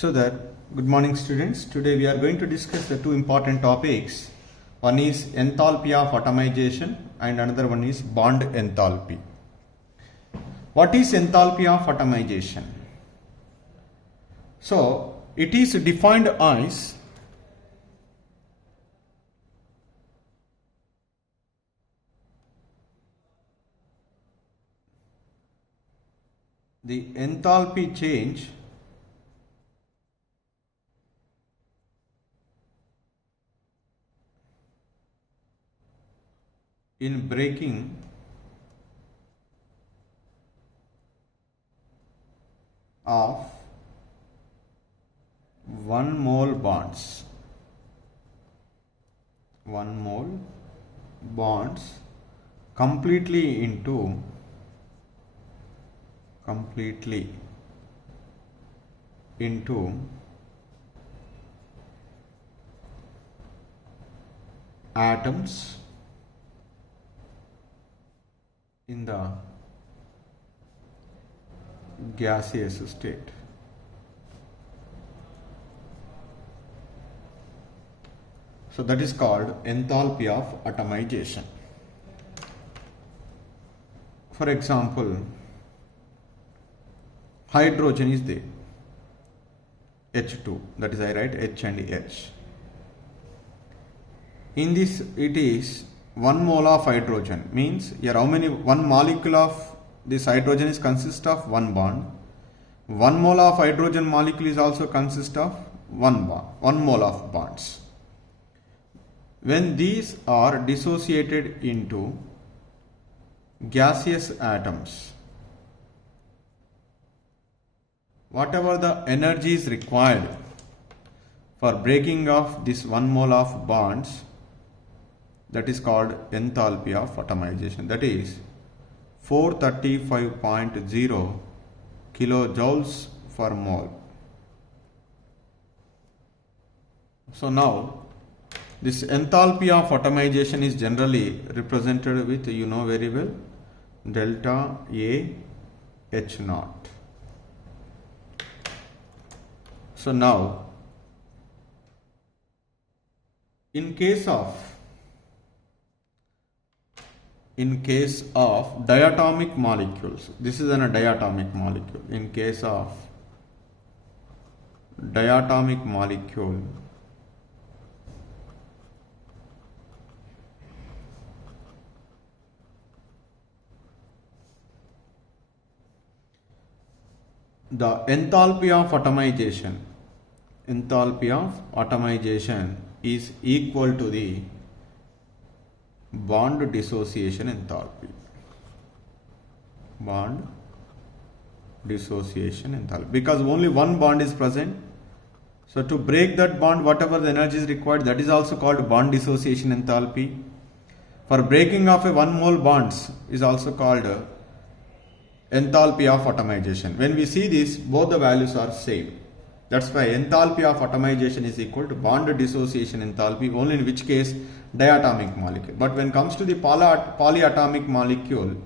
Good morning students. Today we are going to discuss the two important topics. One is enthalpy of atomization and another one is bond enthalpy. What is enthalpy of atomization? So it is defined as the enthalpy change in breaking of 1 mole bonds. 1 mole bonds completely into atoms in the gaseous state. So that is called enthalpy of atomization. For example, hydrogen is there, H2, that is I write H and H. In this it is 1 mole of hydrogen, means here how many, one molecule of this hydrogen is consist of 1 bond. 1 mole of hydrogen molecule is also consist of 1 bond, 1 mole of bonds. When these are dissociated into gaseous atoms, whatever the energy is required for breaking of this 1 mole of bonds, that is called enthalpy of atomization. That is 435.0 kilojoules per mole. So now this enthalpy of atomization is generally represented with, you know very well, delta A H naught. So now in case of diatomic molecules, this is a diatomic molecule. In case of diatomic molecule, the enthalpy of atomization is equal to the bond dissociation enthalpy. Bond dissociation enthalpy. Because only one bond is present. So to break that bond, whatever the energy is required, that is also called bond dissociation enthalpy. For breaking of a 1 mole bonds is also called enthalpy of atomization. When we see this, both the values are same. That's why enthalpy of atomization is equal to bond dissociation enthalpy, only in which case diatomic molecule. But when it comes to the polyatomic molecule,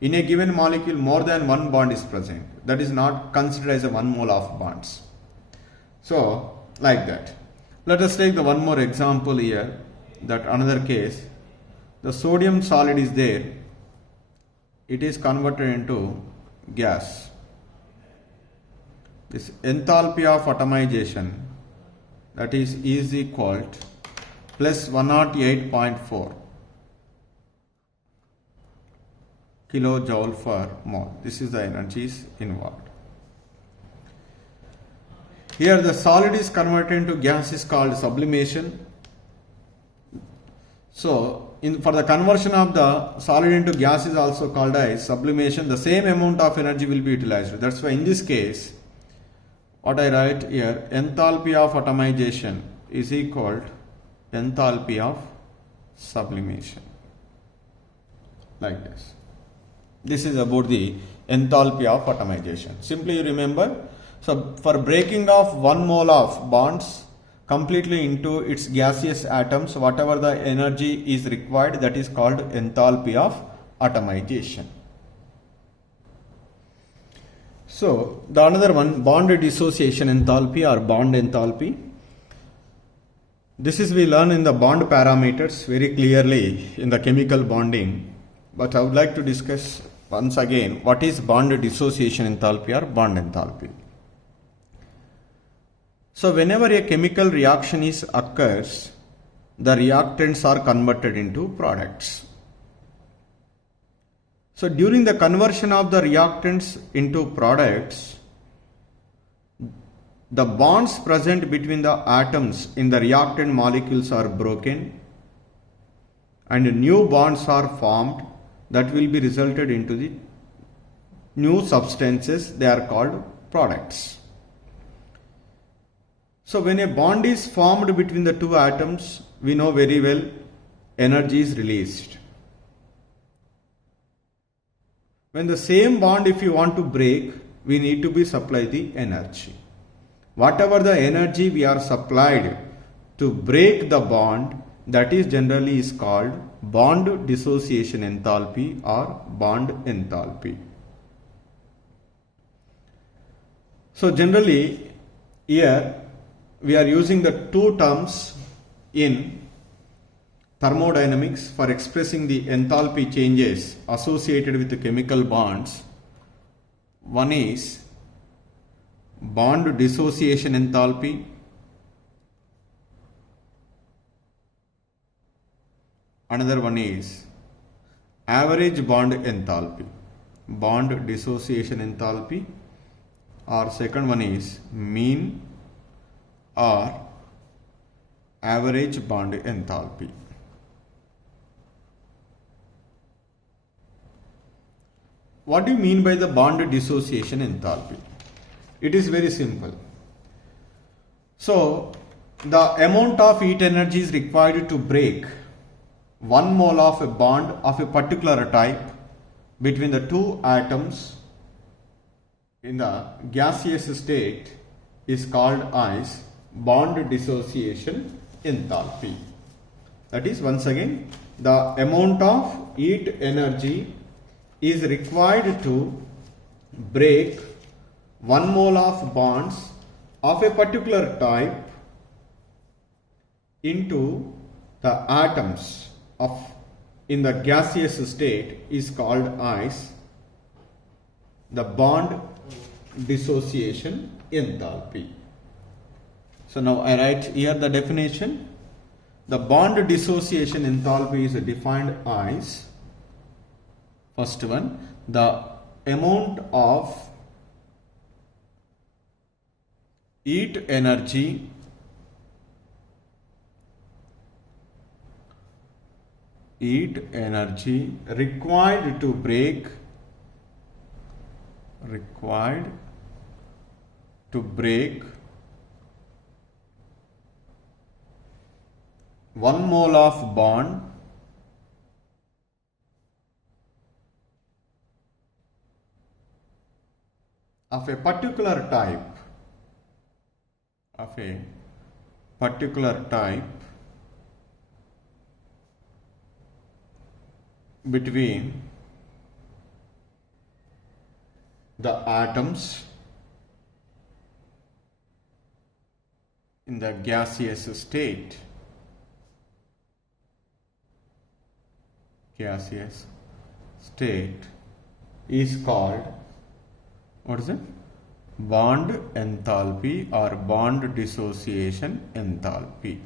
in a given molecule more than one bond is present. That is not considered as a 1 mole of bonds. So like that. Let us take the one more example here. That another case, the sodium solid is there. It is converted into gas. This enthalpy of atomization, that is equal to plus 108.4 kilojoule per mole. This is the energies involved. Here the solid is converted into gas is called sublimation. So for the conversion of the solid into gas is also called as sublimation. The same amount of energy will be utilized. That's why in this case, what I write here, enthalpy of atomization is equal to enthalpy of sublimation. Like this. This is about the enthalpy of atomization. Simply you remember, so for breaking of 1 mole of bonds completely into its gaseous atoms, whatever the energy is required, that is called enthalpy of atomization. So the another one, bond dissociation enthalpy or bond enthalpy. This is we learn in the bond parameters very clearly in the chemical bonding, but I would like to discuss once again what is bond dissociation enthalpy or bond enthalpy. So whenever a chemical reaction occurs, the reactants are converted into products. So during the conversion of the reactants into products, the bonds present between the atoms in the reactant molecules are broken and new bonds are formed that will be resulted into the new substances. They are called products. So when a bond is formed between the two atoms, we know very well energy is released. When the same bond, if you want to break, we need to be supplied the energy. Whatever the energy we are supplied to break the bond, that is generally is called bond dissociation enthalpy or bond enthalpy. So generally here we are using the two terms in thermodynamics for expressing the enthalpy changes associated with the chemical bonds. One is bond dissociation enthalpy, another one is average bond enthalpy. Bond dissociation enthalpy, or second one is mean or average bond enthalpy. What do you mean by the bond dissociation enthalpy? It is very simple. So the amount of heat energy is required to break 1 mole of a bond of a particular type between the two atoms in the gaseous state is called as bond dissociation enthalpy. That is, once again, the amount of heat energy is required to break 1 mole of bonds of a particular type into the atoms of in the gaseous state is called as the bond dissociation enthalpy. So now I write here the definition. The bond dissociation enthalpy is defined as, first one, the amount of heat energy required to break 1 mole of bond of a particular type between the atoms in the gaseous state is called, what is it? Bond enthalpy or bond dissociation enthalpy.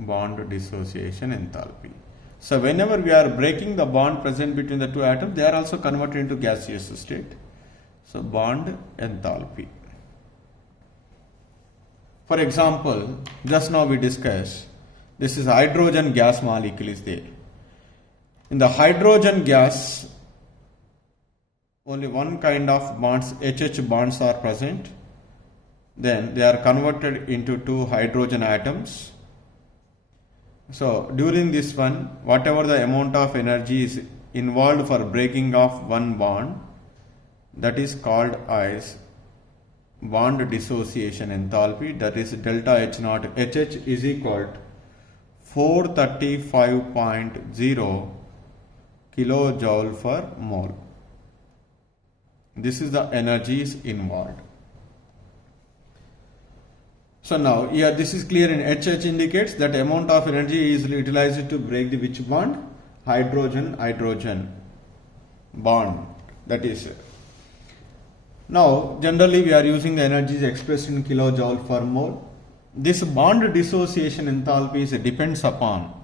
Bond dissociation enthalpy. So whenever we are breaking the bond present between the two atoms, they are also converted into gaseous state. So bond enthalpy. For example, just now we discussed, this is hydrogen gas molecule is there. In the hydrogen gas, only one kind of bonds, HH bonds, are present. Then they are converted into two hydrogen atoms. So during this one, whatever the amount of energy is involved for breaking of one bond, that is called as bond dissociation enthalpy, that is delta H naught. HH is equal to 435.0 kilojoule per mole. This is the energies involved. So now here this is clear in HH indicates that amount of energy is utilized to break the which bond? Hydrogen bond. That is. Now generally we are using the energies expressed in kilojoule per mole. This bond dissociation enthalpy depends upon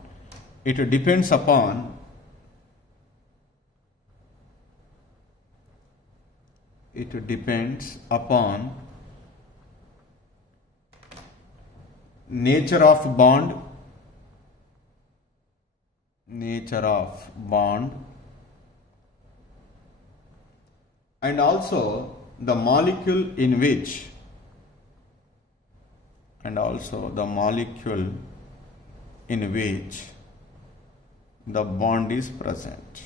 nature of bond and also the molecule in which the bond is present.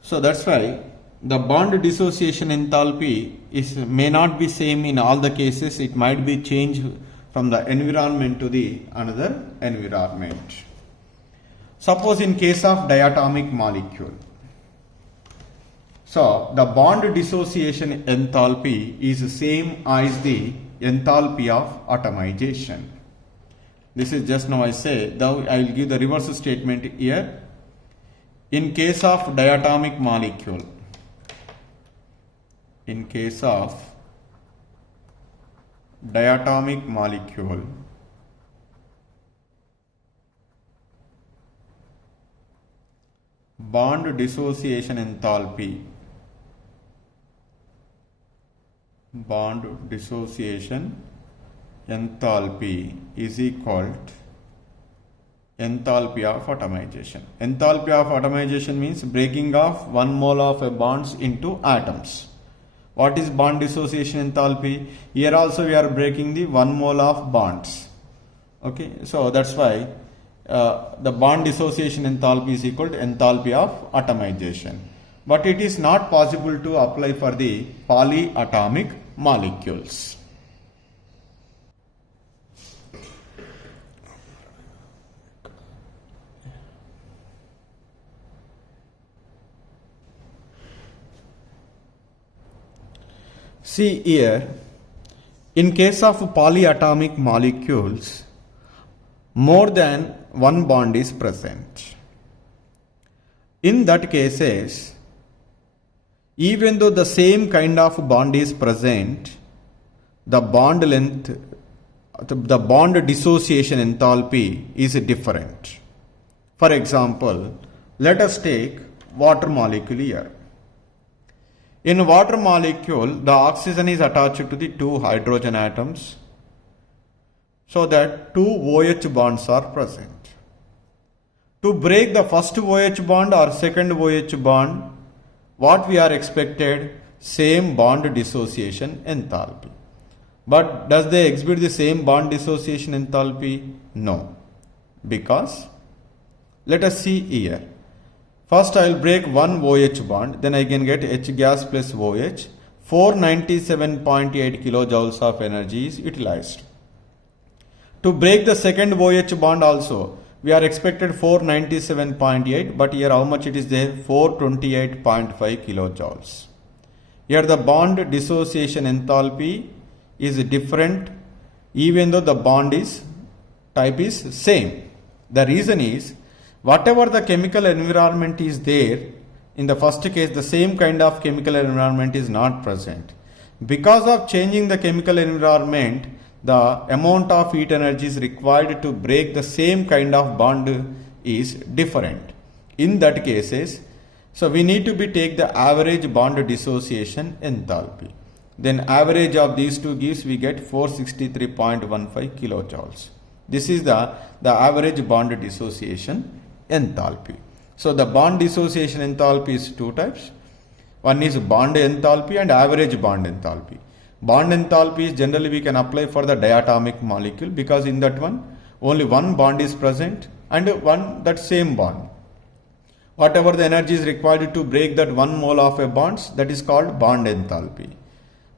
So that's why the bond dissociation enthalpy may not be same in all the cases. It might be changed from the environment to the another environment. Suppose in case of diatomic molecule. So the bond dissociation enthalpy is same as the enthalpy of atomization. This is just now I say, though I will give the reverse statement here. In case of diatomic molecule, bond dissociation enthalpy is equal to enthalpy of atomization. Enthalpy of atomization means breaking of 1 mole of a bonds into atoms. What is bond dissociation enthalpy? Here also we are breaking the 1 mole of bonds. Okay, so that's why the bond dissociation enthalpy is equal to enthalpy of atomization. But it is not possible to apply for the polyatomic molecules. See here, in case of polyatomic molecules, more than one bond is present. In that cases, even though the same kind of bond is present, the bond length, the bond dissociation enthalpy is different. For example, let us take water molecule here. In water molecule, the oxygen is attached to the 2 hydrogen atoms, so that 2 OH bonds are present. To break the first OH bond or second OH bond, what we are expected? Same bond dissociation enthalpy. But does they exhibit the same bond dissociation enthalpy? No. Because, let us see here. First I will break one OH bond, then I can get H gas plus OH. 497.8 kilojoules of energy is utilized. To break the second OH bond also, we are expected 497.8, but here how much it is there? 428.5 kilojoules. Here the bond dissociation enthalpy is different even though the bond type is same. The reason is, whatever the chemical environment is there, in the first case the same kind of chemical environment is not present. Because of changing the chemical environment, the amount of heat energy is required to break the same kind of bond is different. In that cases, so we need to take the average bond dissociation enthalpy. Then average of these two gives, we get 463.15 kilojoules. This is the average bond dissociation enthalpy. So the bond dissociation enthalpy is 2 types. One is bond enthalpy and average bond enthalpy. Bond enthalpy is generally we can apply for the diatomic molecule, because in that one only one bond is present and that same bond. Whatever the energy is required to break that 1 mole of a bonds, that is called bond enthalpy.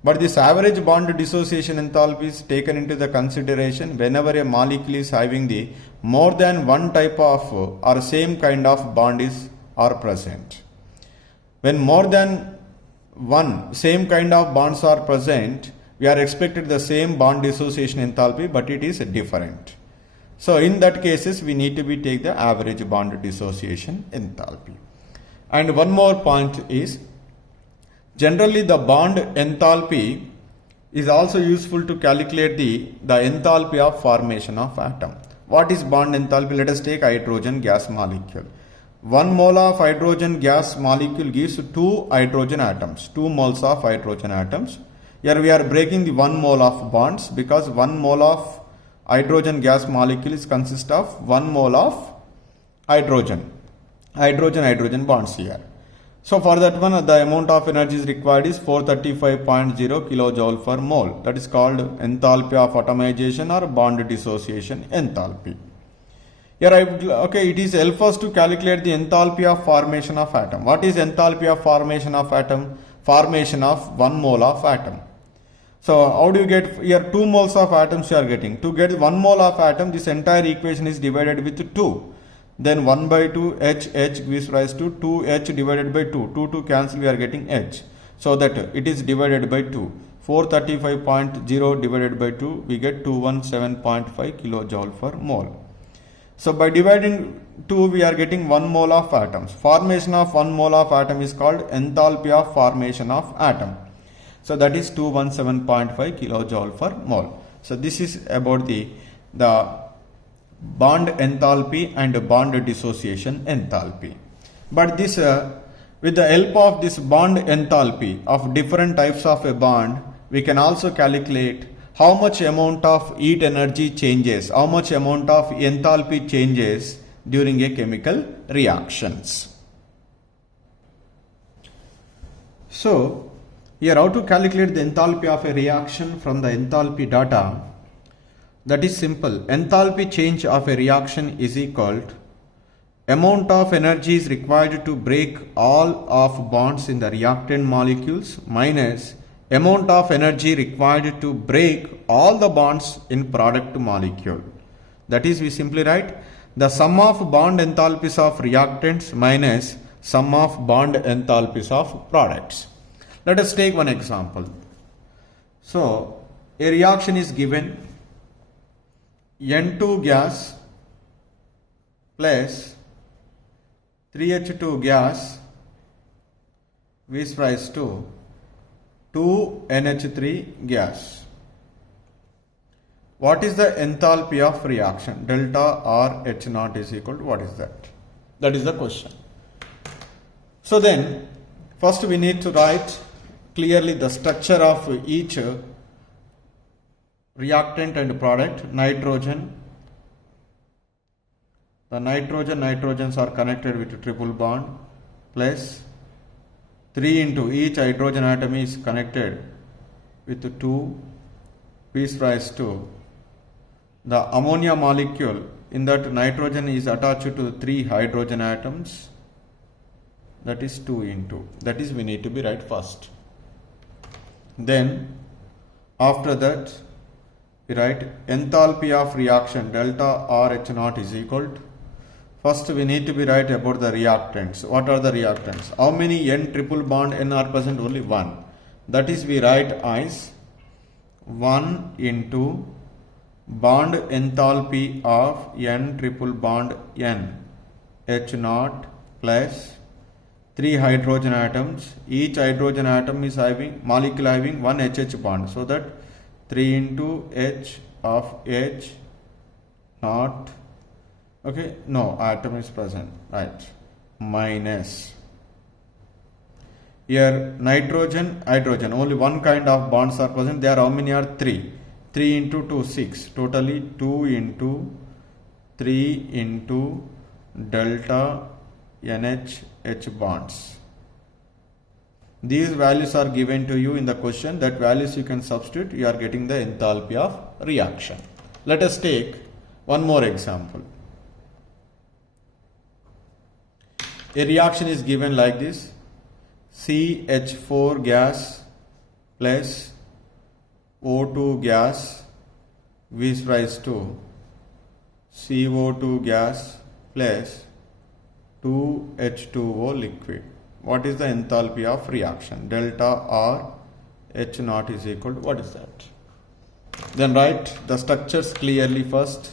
But this average bond dissociation enthalpy is taken into the consideration whenever a molecule is having the more than one type of or same kind of bond is are present. When more than one same kind of bonds are present, we are expected the same bond dissociation enthalpy, but it is different. So in that cases, we need to be take the average bond dissociation enthalpy. And one more point is, generally the bond enthalpy is also useful to calculate the enthalpy of formation of atom. What is bond enthalpy? Let us take hydrogen gas molecule. 1 mole of hydrogen gas molecule gives 2 hydrogen atoms, 2 moles of hydrogen atoms. Here we are breaking the 1 mole of bonds because 1 mole of hydrogen gas molecule is consist of 1 mole of hydrogen bonds here. So for that one, the amount of energy is required is 435.0 kilojoule per mole. That is called enthalpy of atomization or bond dissociation enthalpy. Here it is help us to calculate the enthalpy of formation of atom. What is enthalpy of formation of atom? Formation of 1 mole of atom. So how do you get here 2 moles of atoms you are getting? To get 1 mole of atom, this entire equation is divided with 2. Then 1 by 2 H gives rise to 2H divided by 2. 2 cancel, we are getting H. So that it is divided by 2. 435.0 divided by 2, we get 217.5 kilojoule per mole. So by dividing 2, we are getting 1 mole of atoms. Formation of 1 mole of atom is called enthalpy of formation of atom. So that is 217.5 kilojoule per mole. So this is about the bond enthalpy and bond dissociation enthalpy. But this with the help of this bond enthalpy of different types of a bond, we can also calculate how much amount of heat energy changes, how much amount of enthalpy changes during a chemical reactions. So here how to calculate the enthalpy of a reaction from the enthalpy data? That is simple. Enthalpy change of a reaction is equal to amount of energy is required to break all of bonds in the reactant molecules minus amount of energy required to break all the bonds in product molecule. That is, we simply write the sum of bond enthalpies of reactants minus sum of bond enthalpies of products. Let us take one example. So a reaction is given, N2 gas plus 3H2 gas gives rise to 2NH3 gas. What is the enthalpy of reaction? Delta R H naught is equal to what is that? That is the question. So then, first we need to write clearly the structure of each reactant and product. Nitrogen. The nitrogens are connected with a triple bond plus 3 into each hydrogen atom is connected with 2 gives rise to the ammonia molecule. In that nitrogen is attached to 3 hydrogen atoms, that is 2 into, that is we need to be write first. Then after that we write enthalpy of reaction delta RH naught is equal to, first we need to be write about the reactants. What are the reactants? How many N triple bond N are present? Only 1. That is we write as 1 into bond enthalpy of N triple bond N H naught plus 3 hydrogen atoms. Each hydrogen atom is having molecule having 1 HH bond. So that 3 into H of H naught. Okay, no, atom is present, right, minus here nitrogen, hydrogen, only one kind of bonds are present. There how many are? 3. 3 into 2, 6. Totally 2 into 3 into delta NH bonds. These values are given to you in the question. That values you can substitute. You are getting the enthalpy of reaction. Let us take one more example. A reaction is given like this: CH4 gas plus O2 gas V is rise to CO2 gas plus 2H2O liquid. What is the enthalpy of reaction? Delta R H naught is equal to, what is that? Then write the structures clearly first.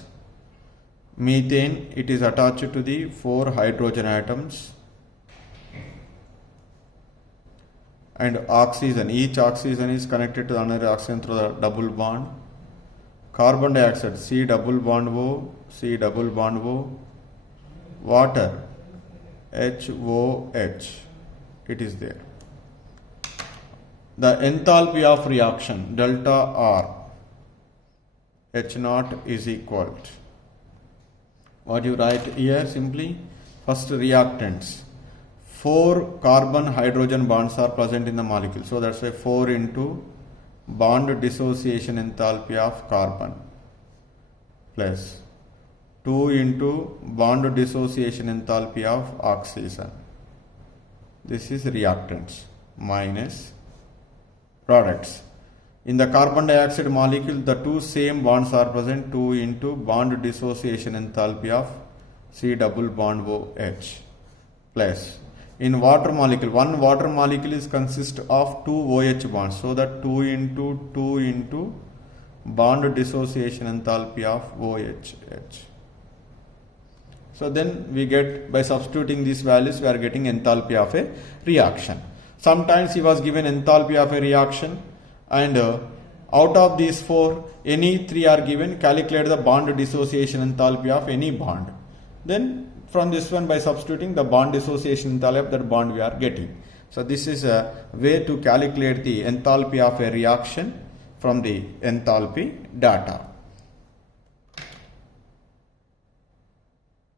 Methane, it is attached to the 4 hydrogen atoms, and oxygen, each oxygen is connected to another oxygen through the double bond. Carbon dioxide, C double bond O, C double bond O. Water, HOH, it is there. The enthalpy of reaction, delta R H naught is equal to, what you write here simply, first reactants. 4 carbon hydrogen bonds are present in the molecule. So that's why 4 into bond dissociation enthalpy of carbon plus 2 into bond dissociation enthalpy of oxygen. This is reactants minus products. In the carbon dioxide molecule, the 2 same bonds are present, 2 into bond dissociation enthalpy of C double bond OH plus, in water molecule, one water molecule is consist of 2 OH bonds, so that 2 into bond dissociation enthalpy of OH. So then we get, by substituting these values, we are getting enthalpy of a reaction. Sometimes he was given enthalpy of a reaction, and out of these 4, any 3 are given, calculate the bond dissociation enthalpy of any bond. Then from this one, by substituting the bond dissociation enthalpy of that bond, we are getting. So this is a way to calculate the enthalpy of a reaction from the enthalpy data.